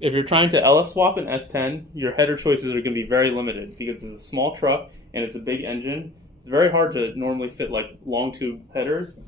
If you're trying to LS swap an S10, your header choices are going to be very limited because it's a small truck and it's a big engine. It's very hard to normally fit like long tube headers.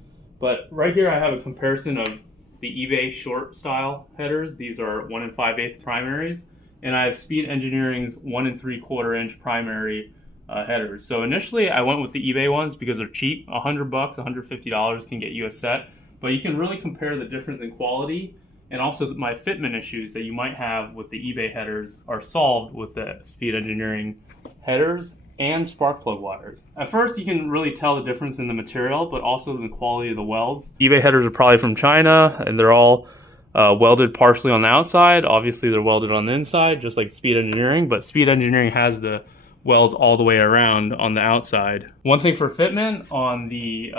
But right here I have a comparison of the eBay short style headers. These are 1 5/8 primaries. And I have Speed Engineering's 1 3/4 inch primary headers. So initially I went with the eBay ones because they're cheap. $100, $150 can get you a set. But you can really compare the difference in quality, and also my fitment issues that you might have with the eBay headers are solved with the Speed Engineering headers and spark plug wires. At first you can really tell the difference in the material, but also in the quality of the welds. eBay headers are probably from China, and they're all welded partially on the outside. Obviously they're welded on the inside, just like Speed Engineering, but Speed Engineering has the welds all the way around on the outside. One thing for fitment, on the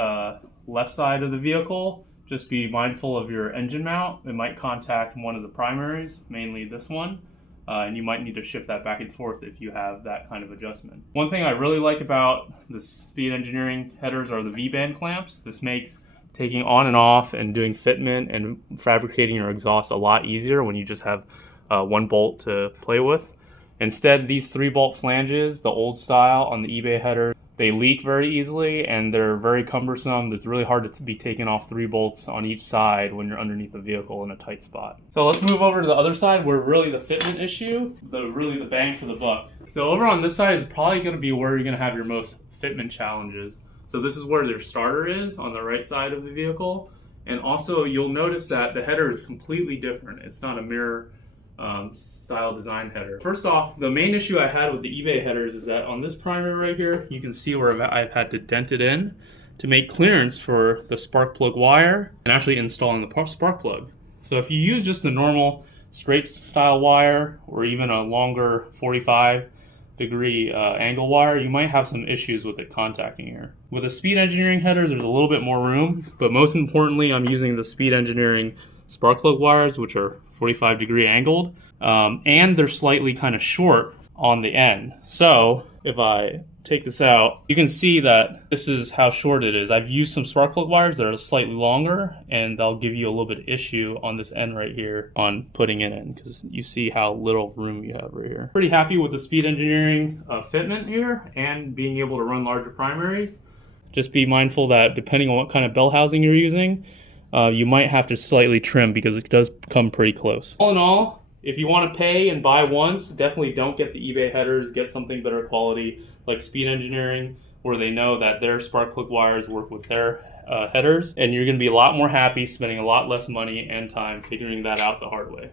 left side of the vehicle, just be mindful of your engine mount. It might contact one of the primaries, mainly this one, and you might need to shift that back and forth if you have that kind of adjustment. One thing I really like about the Speed Engineering headers are the V-band clamps. This makes taking on and off and doing fitment and fabricating your exhaust a lot easier when you just have one bolt to play with. Instead, these 3-bolt flanges, the old style on the eBay header, they leak very easily and they're very cumbersome. It's really hard to be taking off 3 bolts on each side when you're underneath the vehicle in a tight spot. So let's move over to the other side where really the fitment issue, really the bang for the buck. So over on this side is probably going to be where you're going to have your most fitment challenges. So this is where their starter is on the right side of the vehicle. And also you'll notice that the header is completely different. It's not a mirror style design header. First off, the main issue I had with the eBay headers is that on this primary right here, you can see where I've had to dent it in to make clearance for the spark plug wire and actually installing the spark plug. So if you use just the normal straight style wire or even a longer 45-degree angle wire, you might have some issues with it contacting here. With a Speed Engineering header, there's a little bit more room, but most importantly, I'm using the Speed Engineering spark plug wires, which are 45-degree angled, and they're slightly kind of short on the end. So if I take this out, you can see that this is how short it is. I've used some spark plug wires that are slightly longer, and they'll give you a little bit of issue on this end right here on putting it in, because you see how little room you have right here. Pretty happy with the Speed Engineering fitment here and being able to run larger primaries. Just be mindful that depending on what kind of bell housing you're using, you might have to slightly trim because it does come pretty close. All in all, if you want to pay and buy once, definitely don't get the eBay headers. Get something better quality like Speed Engineering, where they know that their spark plug wires work with their headers, and you're going to be a lot more happy, spending a lot less money and time figuring that out the hard way.